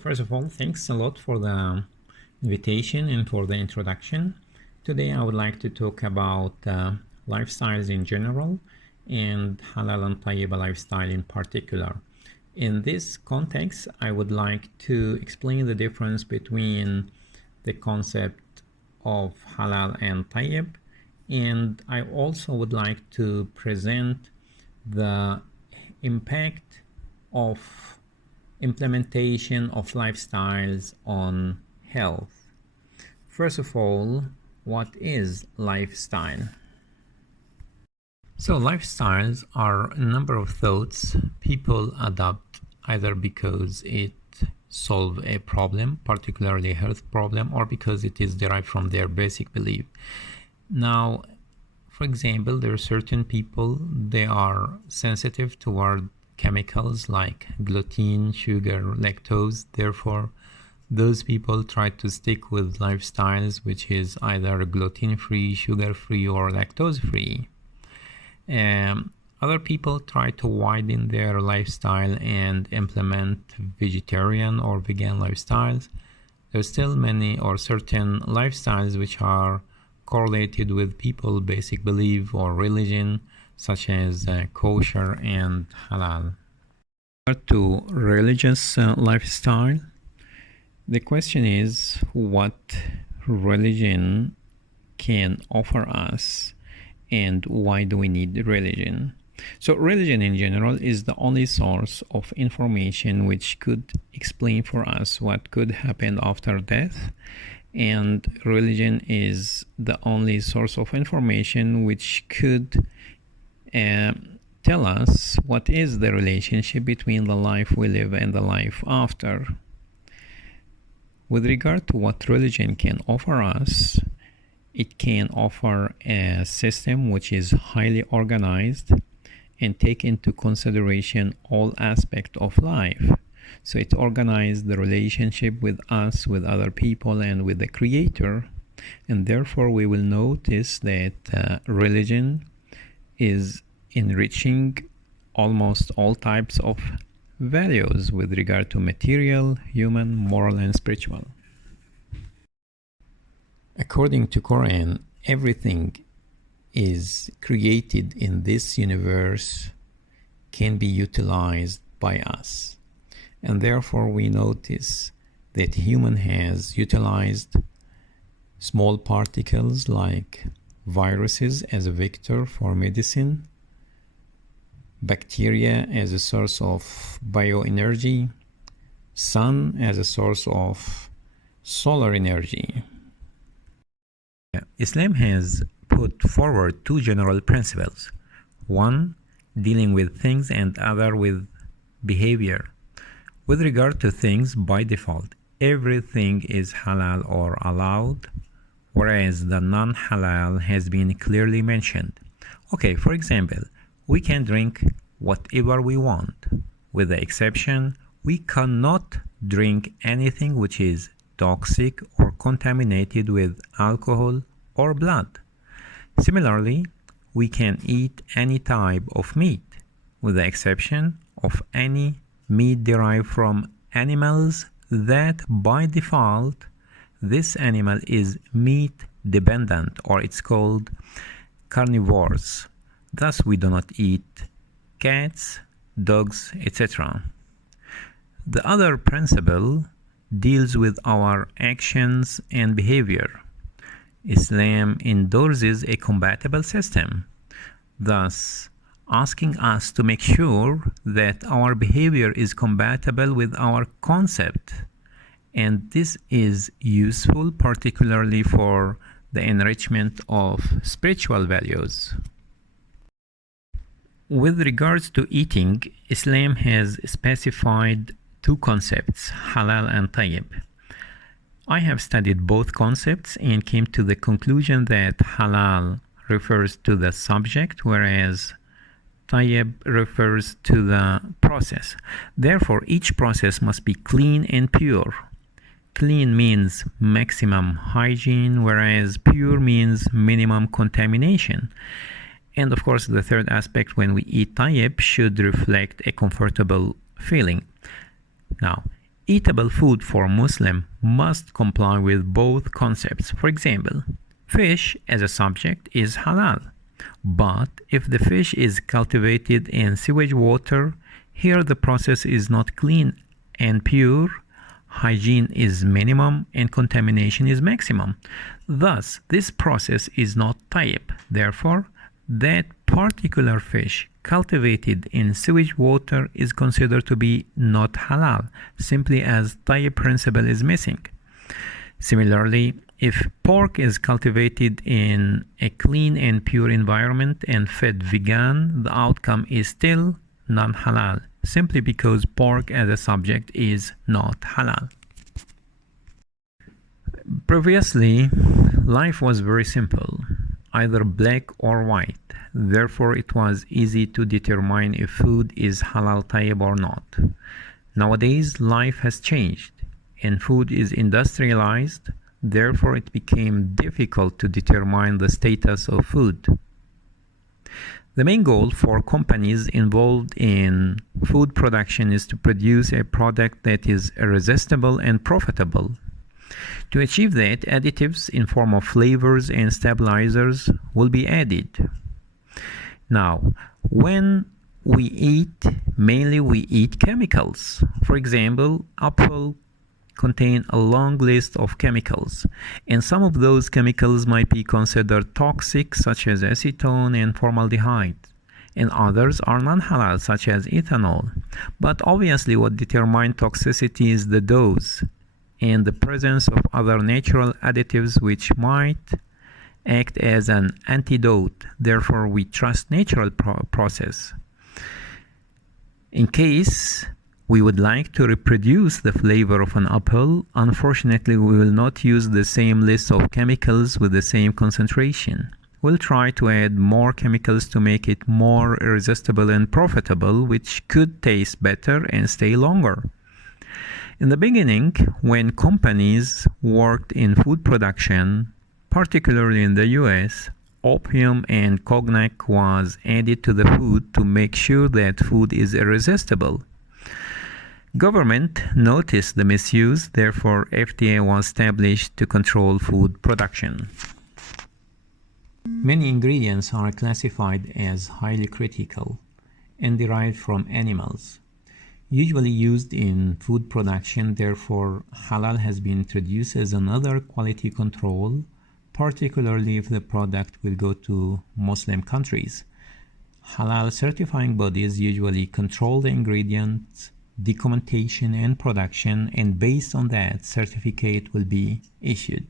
First of all, thanks a lot for the invitation and for the introduction. Today I would like to talk about lifestyles in general and halal and tayyib lifestyle in particular. In this context, I would like to explain the difference between the concept of halal and tayyib, and I also would like to present the impact of implementation of lifestyles on health. First of all, what is lifestyle? So lifestyles are a number of thoughts people adopt either because it solves a problem, particularly a health problem, or because it is derived from their basic belief. Now, for example, there are certain people, they are sensitive toward chemicals like gluten, sugar, lactose. Therefore, those people try to stick with lifestyles which is either gluten-free, sugar-free, or lactose-free. Other people try to widen their lifestyle and implement vegetarian or vegan lifestyles. There's still many or certain lifestyles which are correlated with people's basic belief or religion, such as kosher and halal. To religious lifestyle, the question is what religion can offer us and why do we need religion? So religion in general is the only source of information which could explain for us what could happen after death, and religion is the only source of information which could tell us what is the relationship between the life we live and the life after. With regard to what religion can offer us, it can offer a system which is highly organized and take into consideration all aspects of life. So it organizes the relationship with us, with other people, and with the Creator. And therefore we will notice that religion is enriching almost all types of values with regard to material, human, moral, and spiritual. According to Quran, everything is created in this universe can be utilized by us. And therefore we notice that human has utilized small particles like viruses as a vector for medicine, bacteria as a source of bioenergy, sun as a source of solar energy. Islam has put forward two general principles. One, dealing with things, and other with behavior. With regard to things, by default, everything is halal or allowed, whereas the non-halal has been clearly mentioned. Okay, for example, we can drink whatever we want, with the exception we cannot drink anything which is toxic or contaminated with alcohol or blood. Similarly, we can eat any type of meat, with the exception of any meat derived from animals that by default this animal is meat dependent, or it's called carnivores. Thus we do not eat cats, dogs, etc. The other principle deals with our actions and behavior. Islam endorses a compatible system, thus asking us to make sure that our behavior is compatible with our concept. And this is useful particularly for the enrichment of spiritual values. With regards to eating, Islam has specified two concepts, halal and tayyib. I have studied both concepts and came to the conclusion that halal refers to the subject, whereas tayyib refers to the process. Therefore, each process must be clean and pure. Clean means maximum hygiene, whereas pure means minimum contamination. And of course, the third aspect, when we eat tayyib, should reflect a comfortable feeling. Now, Eatable food for Muslim must comply with both concepts. For example, fish as a subject is halal, but if the fish is cultivated in sewage water, here the process is not clean and pure, hygiene is minimum and contamination is maximum. Thus, this process is not tayyib. Therefore, that particular fish cultivated in sewage water is considered to be not halal, simply as tayyib principle is missing. Similarly, if pork is cultivated in a clean and pure environment and fed vegan, the outcome is still non-halal, simply because pork as a subject is not halal. Previously, life was very simple, either black or white. Therefore, it was easy to determine if food is halal tayyib or not. Nowadays, life has changed and food is industrialized. Therefore, it became difficult to determine the status of food. The main goal for companies involved in food production is to produce a product that is irresistible and profitable. To achieve that, additives in form of flavors and stabilizers will be added. Now, when we eat, mainly we eat chemicals. For example, apple contain a long list of chemicals, and some of those chemicals might be considered toxic, such as acetone and formaldehyde, and others are non-halal, such as ethanol. But obviously what determines toxicity is the dose and the presence of other natural additives which might act as an antidote. Therefore, we trust natural process. In case we would like to reproduce the flavor of an apple, unfortunately we will not use the same list of chemicals with the same concentration. We'll try to add more chemicals to make it more irresistible and profitable, which could taste better and stay longer. In the beginning, when companies worked in food production, particularly in the US, opium and cognac was added to the food to make sure that food is irresistible. Government noticed the misuse, therefore FDA was established to control food production. Many ingredients are classified as highly critical and derived from animals, usually used in food production. Therefore, halal has been introduced as another quality control, particularly if the product will go to Muslim countries. Halal certifying bodies usually control the ingredients, documentation and production, and based on that, certificate will be issued.